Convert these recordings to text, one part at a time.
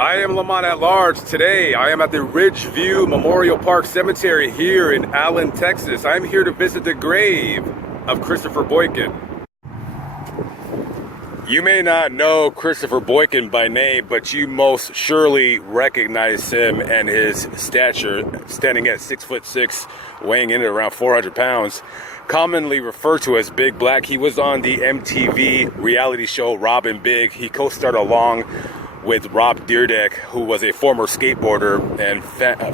I am Lamont at Large. Today, I am at the Ridgeview Memorial Park Cemetery here in Allen, Texas. I'm here to visit the grave of Christopher Boykin. You may not know Christopher Boykin by name, but you most surely recognize him and his stature, standing at 6'6", weighing in at around 400 pounds. Commonly referred to as Big Black. He was on the MTV reality show Rob and Big. He co-starred along with Rob Dyrdek, who was a former skateboarder and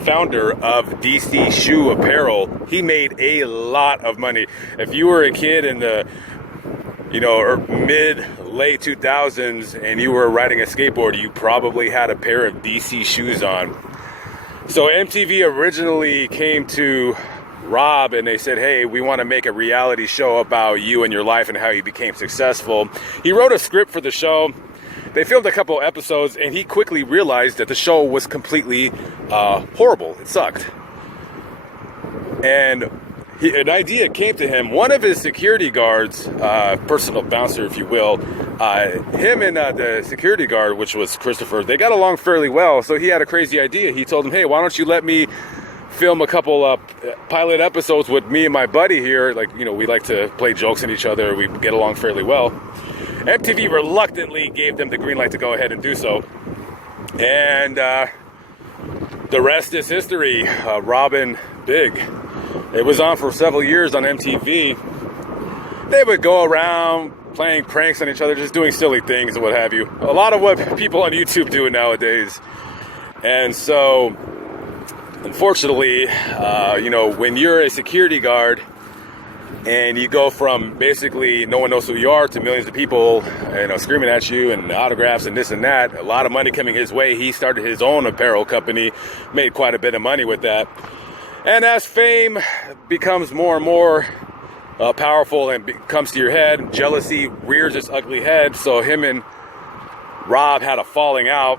founder of DC Shoe Apparel. He made a lot of money. If you were a kid in the mid-late 2000s and you were riding a skateboard, you probably had a pair of DC shoes on. So MTV originally came to Rob and they said, hey, we want to make a reality show about you and your life and how you became successful. He wrote a script for the show. They filmed a couple episodes and he quickly realized that the show was completely horrible. It sucked. And an idea came to him. One of his security guards, personal bouncer, if you will, him and the security guard, which was Christopher, they got along fairly well. So he had a crazy idea. He told him, hey, why don't you let me film a couple pilot episodes with me and my buddy here. We like to play jokes on each other. We get along fairly well. MTV reluctantly gave them the green light to go ahead and do so. And the rest is history. Rob and Big. It was on for several years on MTV. They would go around playing pranks on each other, just doing silly things and what have you. A lot of what people on YouTube do nowadays. And so, unfortunately, when you're a security guard and you go from basically no one knows who you are to millions of people, screaming at you and autographs and this and that, a lot of money coming his way. He started his own apparel company, made quite a bit of money with that. And as fame becomes more and more powerful and comes to your head, jealousy rears its ugly head. So him and Rob had a falling out,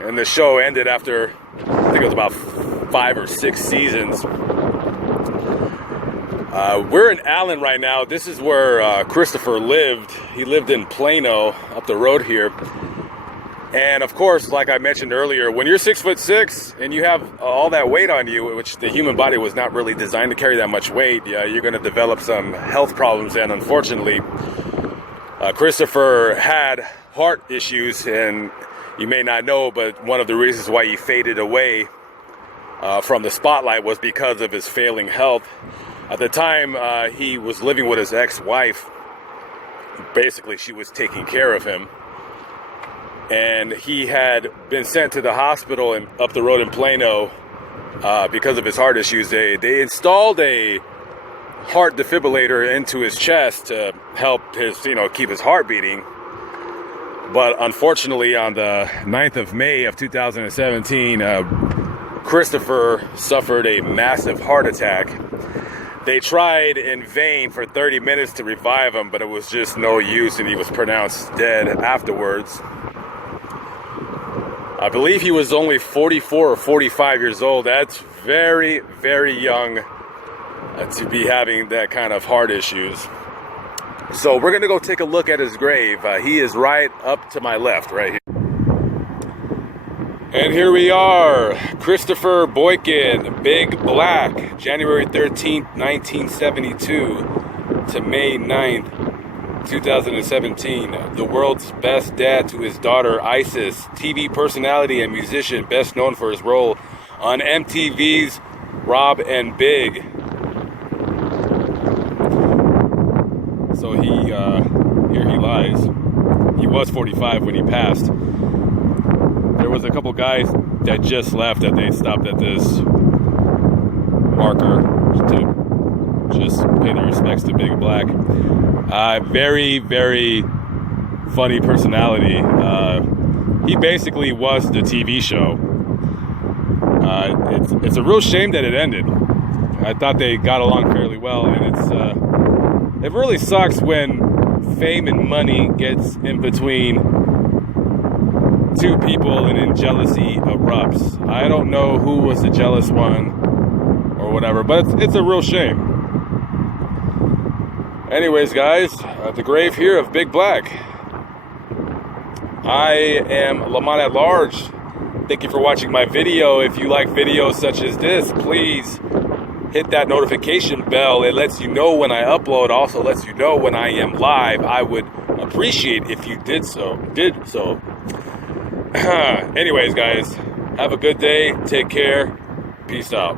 and the show ended after, I think it was about 5 or 6 seasons. We're in Allen right now. This is where Christopher lived. He lived in Plano, up the road here. And of course, like I mentioned earlier, when you're 6'6" and you have all that weight on you, which the human body was not really designed to carry that much weight, you're going to develop some health problems. And unfortunately, Christopher had heart issues, and you may not know, but one of the reasons why he faded away from the spotlight was because of his failing health. At the time, he was living with his ex-wife. Basically, she was taking care of him. And he had been sent to the hospital up the road in Plano because of his heart issues. They installed a heart defibrillator into his chest to help his, keep his heart beating. But unfortunately, on the 9th of May of 2017, Christopher suffered a massive heart attack. They tried in vain for 30 minutes to revive him, but it was just no use, and he was pronounced dead afterwards. I believe he was only 44 or 45 years old. That's very, very young to be having that kind of heart issues. So we're going to go take a look at his grave. He is right up to my left, right here. And here we are, Christopher Boykin, Big Black, January 13th, 1972 to May 9th, 2017. The world's best dad to his daughter, Isis. TV personality and musician, best known for his role on MTV's Rob and Big. So here he lies. He was 45 when he passed. There was a couple guys that just left that they stopped at this marker to just pay their respects to Big Black. Very, very funny personality. He basically was the TV show. It's a real shame that it ended. I thought they got along fairly well, and it really sucks when fame and money gets in between two people and then jealousy erupts. I don't know who was the jealous one or whatever, but it's a real shame. Anyways, guys, the grave here of Big Black. I am Lamont at Large. Thank you for watching my video. If you like videos such as this, please hit that notification bell. It lets you know when I upload, also lets you know when I am live. I would appreciate if you did so. Anyways, guys, have a good day. Take care. Peace out.